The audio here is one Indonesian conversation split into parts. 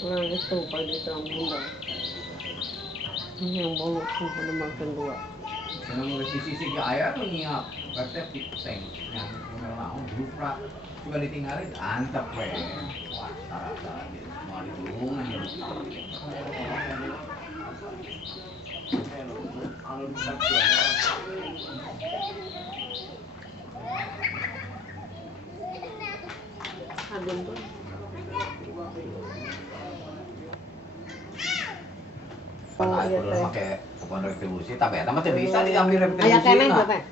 Nah, itu pada terang bunda. Ini yang bolok sumpah makan dua. Yang mulai sisi air tuh nyiap, kata piseng, yang mau berupra juga ditinggalin, antep weh. Wah, syarat-syarat dia semua ditulungan ya. Adem tuh. Pada itu pakai kupon retribusi, tapi eta mah teu bisa diambil retribusi. Aya keneh teh.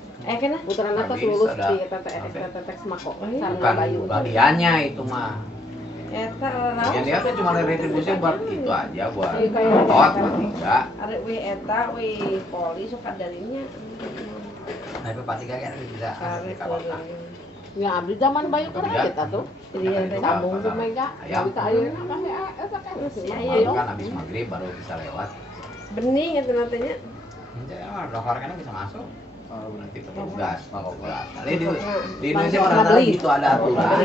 Keneh puteran atas lulus di TTS Mako. Bukan bagiannya itu mah. Eta Ya dia tuh cuma retribusi buat itu aja buat tot tiga. Arek we eta we poli suka darinya. Nah, itu pasti gak bisa. Ya abdi zaman bayu karena kita tuh. Jadi sambung ke Mega. Bisa ayeuna kan eta kan. Kan habis maghrib baru bisa lewat. Bening itu nantinya. Ya, dokter kan bisa masuk. Kalau nanti petugas, mau gas. Di Indonesia mana gitu ada aturan.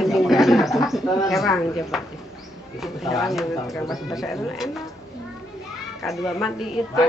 Kerang coba. Itu Kerang kesalahannya bahasa bahasa enak. Kedua mah di itu